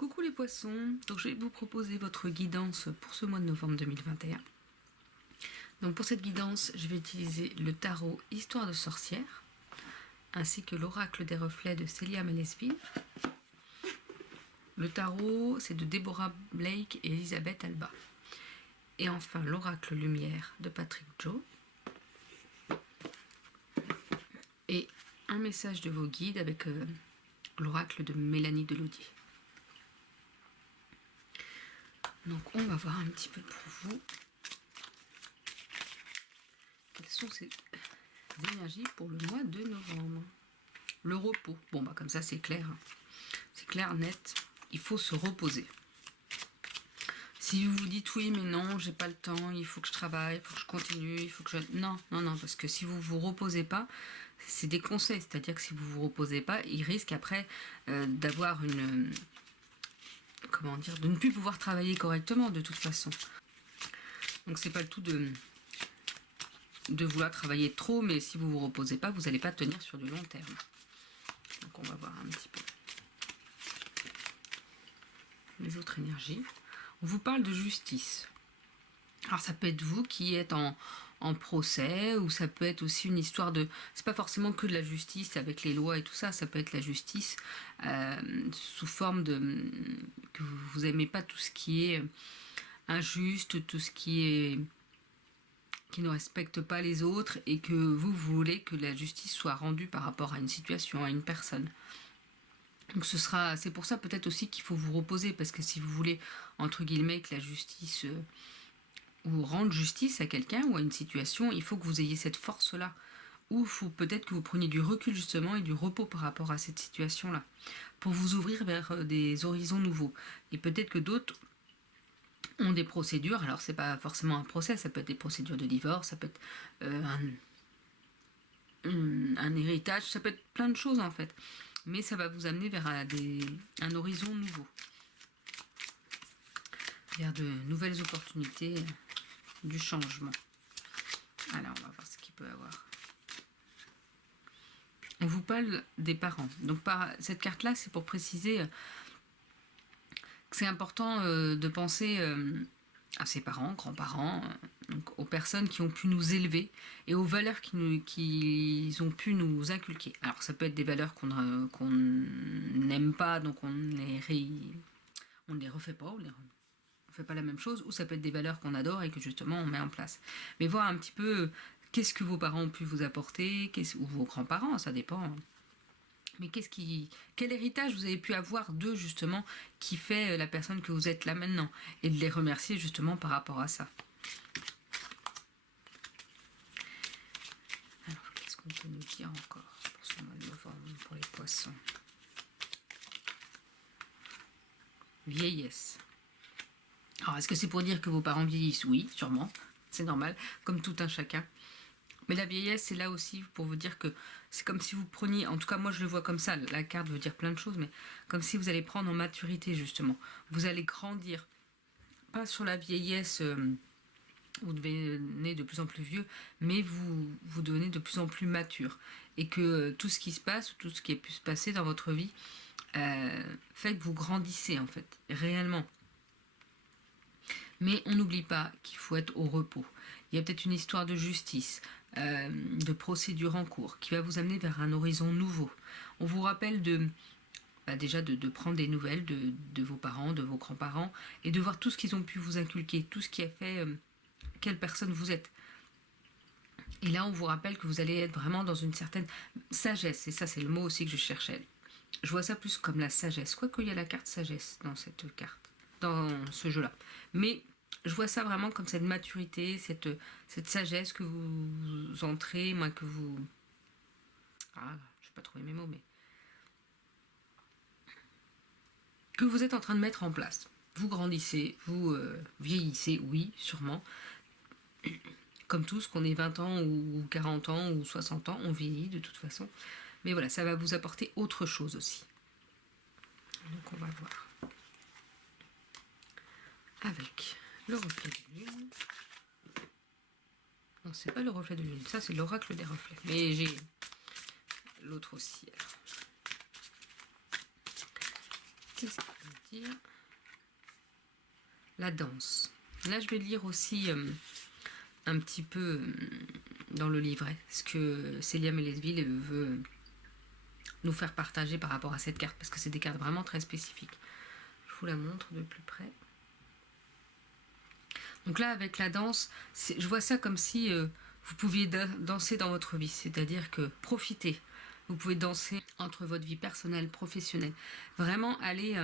Coucou les poissons, donc je vais vous proposer votre guidance pour ce mois de novembre 2021. Donc pour cette guidance, je vais utiliser le tarot Histoire de sorcière, ainsi que l'oracle des reflets de Célia Malespine. Le tarot, c'est de Deborah Blake et Elisabeth Alba. Et enfin, l'oracle lumière de Patrick Joe. Et un message de vos guides avec l'oracle de Mélanie Delaudier. Donc on va voir un petit peu pour vous quelles sont ces énergies pour le mois de novembre. Le repos, bon bah comme ça c'est clair, c'est clair, net, il faut se reposer. Si vous vous dites oui mais non, j'ai pas le temps, il faut que je travaille, il faut que je continue, il faut que je... Non, parce que si vous vous reposez pas, c'est des conseils, c'est-à-dire que si vous vous reposez pas, il risque après d'avoir une... Comment dire, de ne plus pouvoir travailler correctement de toute façon. Donc c'est pas le tout de vouloir travailler trop, mais si vous vous reposez pas, vous n'allez pas tenir sur du long terme. Donc on va voir un petit peu les autres énergies. On vous parle de justice. Alors ça peut être vous qui êtes en procès, ou ça peut être aussi une histoire de... C'est pas forcément que de la justice avec les lois et tout ça, ça peut être la justice sous forme de... que vous aimez pas tout ce qui est injuste, tout ce qui ne respecte pas les autres, et que vous voulez que la justice soit rendue par rapport à une situation, à une personne. Donc c'est pour ça peut-être aussi qu'il faut vous reposer, parce que si vous voulez, entre guillemets, que la justice... ou rendre justice à quelqu'un ou à une situation, il faut que vous ayez cette force-là. Ou il faut peut-être que vous preniez du recul justement et du repos par rapport à cette situation-là, pour vous ouvrir vers des horizons nouveaux. Et peut-être que d'autres ont des procédures, alors c'est pas forcément un procès, ça peut être des procédures de divorce, ça peut être un héritage, ça peut être plein de choses en fait. Mais ça va vous amener vers un horizon nouveau, vers de nouvelles opportunités, du changement. Alors on va voir ce qu'il peut avoir. On vous parle des parents. Donc par cette carte là, c'est pour préciser que c'est important de penser à ses parents, grands-parents, donc aux personnes qui ont pu nous élever et aux valeurs qu'ils ont pu nous inculquer. Alors ça peut être des valeurs qu'on n'aime pas, donc on ne les refait pas, on fait pas la même chose, ou ça peut être des valeurs qu'on adore et que justement on met en place. Mais voir un petit peu qu'est-ce que vos parents ont pu vous apporter, ou vos grands-parents, ça dépend. Mais quel héritage vous avez pu avoir d'eux justement, qui fait la personne que vous êtes là maintenant, et de les remercier justement par rapport à ça. Alors qu'est-ce qu'on peut nous dire encore pour ce mois de novembre pour les poissons? Vieillesse. Alors, est-ce que c'est pour dire que vos parents vieillissent? Oui, sûrement, c'est normal, comme tout un chacun. Mais la vieillesse, c'est là aussi pour vous dire que c'est comme si vous preniez, en tout cas moi je le vois comme ça, la carte veut dire plein de choses, mais comme si vous allez prendre en maturité justement. Vous allez grandir, pas sur la vieillesse, vous devenez de plus en plus vieux, mais vous devenez de plus en plus mature. Et que tout ce qui se passe, tout ce qui a pu se passer dans votre vie, fait que vous grandissez en fait, réellement. Mais on n'oublie pas qu'il faut être au repos. Il y a peut-être une histoire de justice, de procédure en cours, qui va vous amener vers un horizon nouveau. On vous rappelle déjà de prendre des nouvelles de vos parents, de vos grands-parents, et de voir tout ce qu'ils ont pu vous inculquer, tout ce qui a fait quelle personne vous êtes. Et là, on vous rappelle que vous allez être vraiment dans une certaine sagesse, et ça c'est le mot aussi que je cherchais. Je vois ça plus comme la sagesse, quoique il y a la carte sagesse dans cette carte, dans ce jeu-là. Mais je vois ça vraiment comme cette maturité, cette sagesse que vous entrez, moi que vous... Ah, je vais pas trouver mes mots, mais... que vous êtes en train de mettre en place. Vous grandissez, vous vieillissez, oui, sûrement. Comme tous, qu'on ait 20 ans ou 40 ans ou 60 ans, on vieillit de toute façon. Mais voilà, ça va vous apporter autre chose aussi. Donc on va voir. Avec le reflet de lune. Non, c'est pas le reflet de lune, ça c'est l'oracle des reflets. Mais j'ai l'autre aussi. Qu'est-ce qu'il me dit? sortir. La danse. Là, je vais lire aussi un petit peu dans le livret ce que Célia Mélesville veut nous faire partager par rapport à cette carte, parce que c'est des cartes vraiment très spécifiques. Je vous la montre de plus près. Donc là, avec la danse, je vois ça comme si vous pouviez danser dans votre vie, c'est-à-dire que profitez. Vous pouvez danser entre votre vie personnelle, professionnelle. Vraiment aller...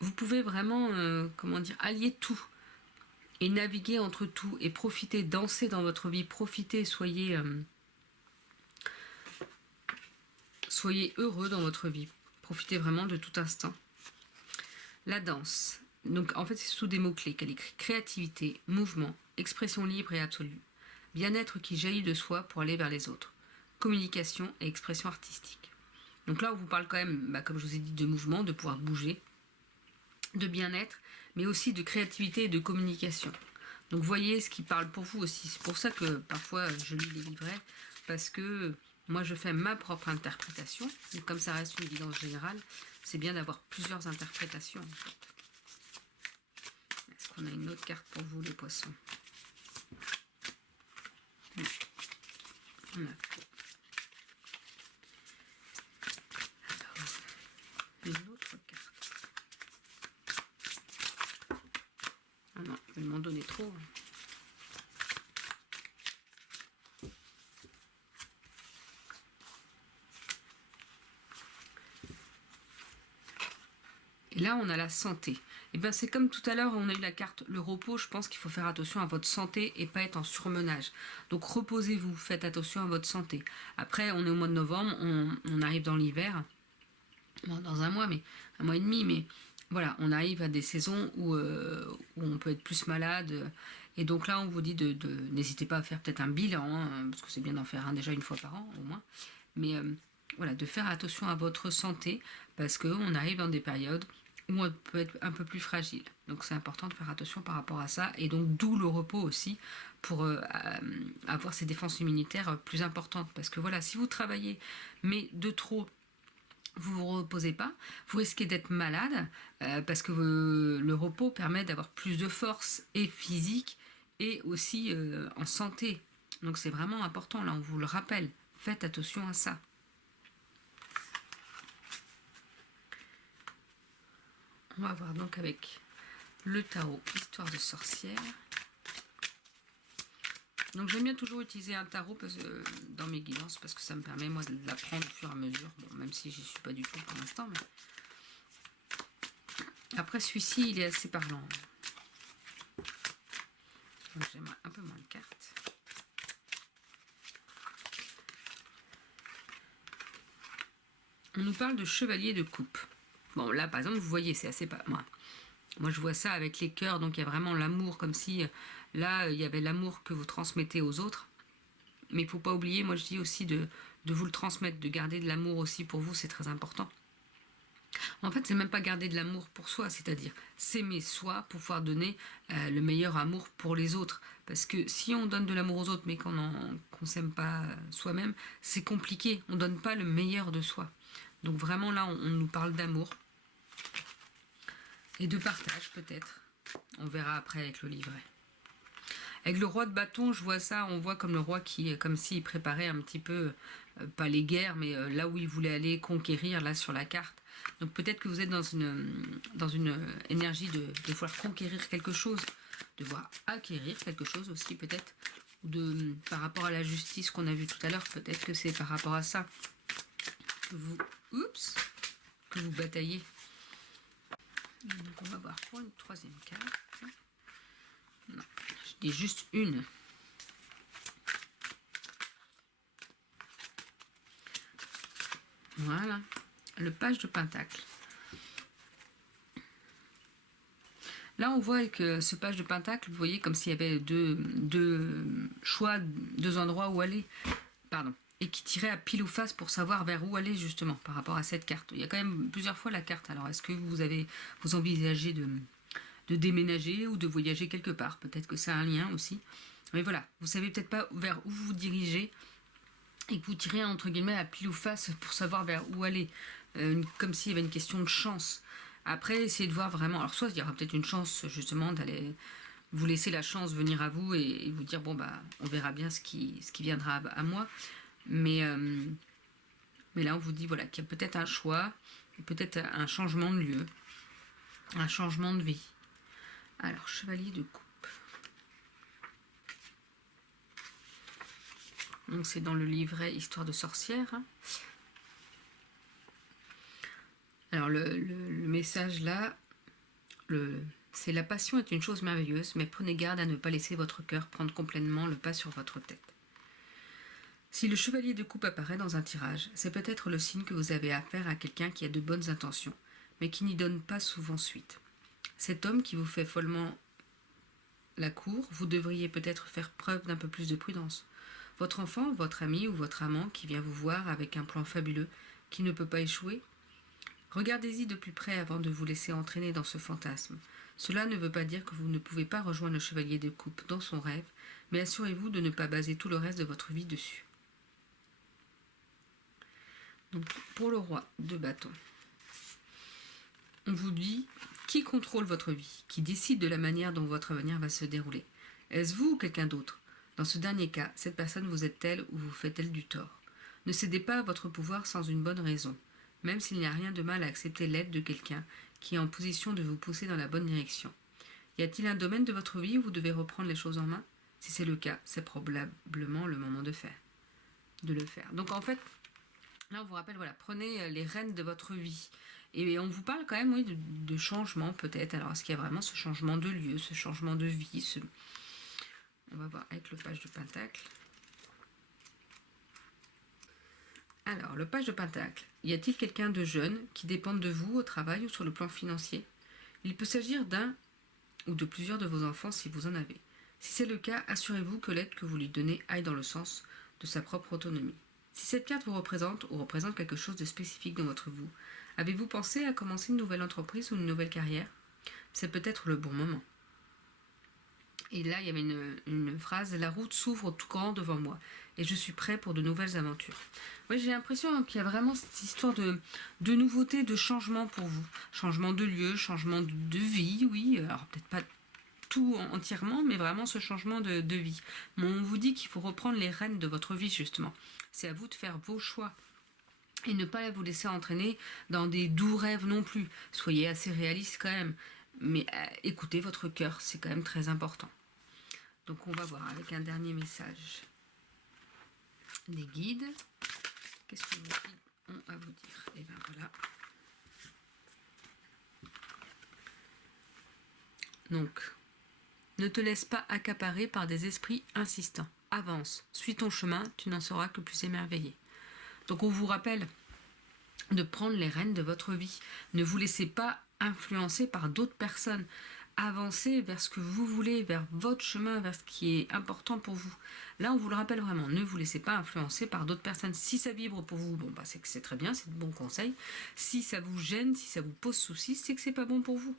vous pouvez vraiment, comment dire, allier tout et naviguer entre tout et profiter, danser dans votre vie, profitez, soyez heureux dans votre vie. Profitez vraiment de tout instant. La danse. Donc en fait c'est sous des mots-clés qu'elle écrit. Créativité, mouvement, expression libre et absolue. Bien-être qui jaillit de soi pour aller vers les autres. Communication et expression artistique. Donc là on vous parle quand même, comme je vous ai dit, de mouvement, de pouvoir bouger, de bien-être, mais aussi de créativité et de communication. Donc voyez ce qui parle pour vous aussi. C'est pour ça que parfois je lis les livrets, parce que moi je fais ma propre interprétation. Donc comme ça reste une guidance générale, c'est bien d'avoir plusieurs interprétations en fait. Est-ce qu'on a une autre carte pour vous, les poissons? On a une autre carte. Ah non, je vais m'en donner trop. Et là, on a la santé. Et bien, c'est comme tout à l'heure, on a eu la carte le repos. Je pense qu'il faut faire attention à votre santé et pas être en surmenage. Donc, reposez-vous, faites attention à votre santé. Après, on est au mois de novembre, on arrive dans l'hiver. Bon, dans un mois, mais un mois et demi, mais voilà, on arrive à des saisons où on peut être plus malade. Et donc là, on vous dit n'hésitez pas à faire peut-être un bilan, hein, parce que c'est bien d'en faire un déjà une fois par an, au moins. Mais voilà, de faire attention à votre santé, parce qu'on arrive dans des périodes où on peut être un peu plus fragile. Donc c'est important de faire attention par rapport à ça. Et donc d'où le repos aussi, pour avoir ces défenses immunitaires plus importantes. Parce que voilà, si vous travaillez, mais de trop, vous ne vous reposez pas, vous risquez d'être malade, parce que le repos permet d'avoir plus de force et physique et aussi en santé. Donc c'est vraiment important, là on vous le rappelle, faites attention à ça. On va voir donc avec le tarot, histoire de sorcière. Donc j'aime bien toujours utiliser un tarot dans mes guidances, parce que ça me permet moi de l'apprendre au fur et à mesure, bon, même si j'y suis pas du tout pour l'instant. Mais... Après celui-ci il est assez parlant. Donc j'aimerais un peu moins de cartes. On nous parle de chevalier de coupe. Bon là par exemple vous voyez c'est assez pas... Moi je vois ça avec les cœurs, donc il y a vraiment l'amour, comme si là il y avait l'amour que vous transmettez aux autres. Mais il ne faut pas oublier, moi je dis aussi de vous le transmettre, de garder de l'amour aussi pour vous, c'est très important. En fait c'est même pas garder de l'amour pour soi, c'est-à-dire s'aimer soi pour pouvoir donner le meilleur amour pour les autres. Parce que si on donne de l'amour aux autres mais qu'on s'aime pas soi-même, c'est compliqué, on donne pas le meilleur de soi. Donc vraiment là on nous parle d'amour. Et de partage peut-être. On verra après avec le livret. Avec le roi de bâton, je vois ça, on voit comme le roi qui, comme s'il préparait un petit peu, pas les guerres, mais là où il voulait aller conquérir, là sur la carte. Donc peut-être que vous êtes dans une énergie de vouloir conquérir quelque chose, de vouloir acquérir quelque chose aussi peut-être, ou par rapport à la justice qu'on a vu tout à l'heure, peut-être que c'est par rapport à ça que vous bataillez. Donc on va voir pour une troisième carte. Non, je dis juste une. Voilà, le page de pentacle. Là on voit que ce page de pentacle, vous voyez comme s'il y avait deux choix, deux endroits où aller. Pardon. Et qui tirait à pile ou face pour savoir vers où aller justement par rapport à cette carte. Il y a quand même plusieurs fois la carte. Alors est-ce que vous envisagez de déménager ou de voyager quelque part? Peut-être que ça a un lien aussi. Mais voilà, vous savez peut-être pas vers où vous dirigez et que vous tirez entre guillemets à pile ou face pour savoir vers où aller. Comme s'il y avait une question de chance. Après, essayez de voir vraiment. Alors, soit il y aura peut-être une chance justement d'aller vous laisser la chance venir à vous et vous dire bon bah on verra bien ce qui viendra à moi. Mais là on vous dit voilà qu'il y a peut-être un choix, peut-être un changement de lieu, un changement de vie. Alors chevalier de coupe. Donc c'est dans le livret Histoire de sorcière. Hein. Alors le message là, c'est la passion est une chose merveilleuse, mais prenez garde à ne pas laisser votre cœur prendre complètement le pas sur votre tête. Si le chevalier de coupe apparaît dans un tirage, c'est peut-être le signe que vous avez affaire à quelqu'un qui a de bonnes intentions, mais qui n'y donne pas souvent suite. Cet homme qui vous fait follement la cour, vous devriez peut-être faire preuve d'un peu plus de prudence. Votre enfant, votre ami ou votre amant qui vient vous voir avec un plan fabuleux qui ne peut pas échouer, regardez-y de plus près avant de vous laisser entraîner dans ce fantasme. Cela ne veut pas dire que vous ne pouvez pas rejoindre le chevalier de coupe dans son rêve, mais assurez-vous de ne pas baser tout le reste de votre vie dessus. Donc, pour le roi de bâton, on vous dit qui contrôle votre vie, qui décide de la manière dont votre avenir va se dérouler. Est-ce vous ou quelqu'un d'autre? Dans ce dernier cas, cette personne vous aide-t-elle ou vous fait-elle du tort? Ne cédez pas à votre pouvoir sans une bonne raison, même s'il n'y a rien de mal à accepter l'aide de quelqu'un qui est en position de vous pousser dans la bonne direction. Y a-t-il un domaine de votre vie où vous devez reprendre les choses en main? Si c'est le cas, c'est probablement le moment de le faire. Donc en fait, là, on vous rappelle, voilà, prenez les rênes de votre vie. Et on vous parle quand même, oui, de changement peut-être. Alors, est-ce qu'il y a vraiment ce changement de lieu, ce changement de vie On va voir avec le page de Pentacle. Alors, le page de Pentacle. Y a-t-il quelqu'un de jeune qui dépende de vous au travail ou sur le plan financier? Il peut s'agir d'un ou de plusieurs de vos enfants si vous en avez. Si c'est le cas, assurez-vous que l'aide que vous lui donnez aille dans le sens de sa propre autonomie. Si cette carte vous représente ou représente quelque chose de spécifique dans votre vie, avez-vous pensé à commencer une nouvelle entreprise ou une nouvelle carrière? C'est peut-être le bon moment. Et là, il y avait une phrase, la route s'ouvre tout grand devant moi et je suis prêt pour de nouvelles aventures. Oui, j'ai l'impression qu'il y a vraiment cette histoire de nouveauté, de changement pour vous. Changement de lieu, changement de vie, oui. Alors peut-être pas tout entièrement, mais vraiment ce changement de vie. Mais on vous dit qu'il faut reprendre les rênes de votre vie, justement. C'est à vous de faire vos choix et ne pas vous laisser entraîner dans des doux rêves non plus. Soyez assez réaliste quand même, mais écoutez votre cœur, c'est quand même très important. Donc on va voir avec un dernier message des guides. Qu'est-ce que vos guides ont à vous dire? Et bien voilà. Donc, ne te laisse pas accaparer par des esprits insistants. Avance, suis ton chemin, tu n'en seras que plus émerveillé. Donc on vous rappelle de prendre les rênes de votre vie. Ne vous laissez pas influencer par d'autres personnes. Avancez vers ce que vous voulez, vers votre chemin, vers ce qui est important pour vous. Là, on vous le rappelle vraiment, ne vous laissez pas influencer par d'autres personnes. Si ça vibre pour vous, bon, bah, c'est que c'est très bien, c'est de bons conseils. Si ça vous gêne, si ça vous pose souci, c'est que c'est pas bon pour vous.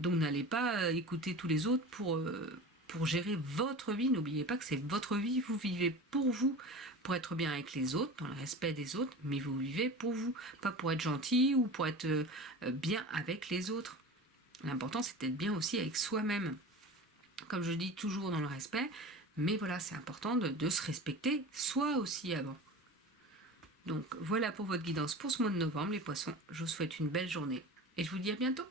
Donc n'allez pas écouter tous les autres pour gérer votre vie. N'oubliez pas que c'est votre vie, vous vivez pour vous, pour être bien avec les autres, dans le respect des autres, mais vous vivez pour vous, pas pour être gentil ou pour être bien avec les autres. L'important, c'est d'être bien aussi avec soi-même. Comme je dis, toujours dans le respect, mais voilà, c'est important de se respecter, soi aussi avant. Donc voilà pour votre guidance pour ce mois de novembre, les poissons. Je vous souhaite une belle journée et je vous dis à bientôt.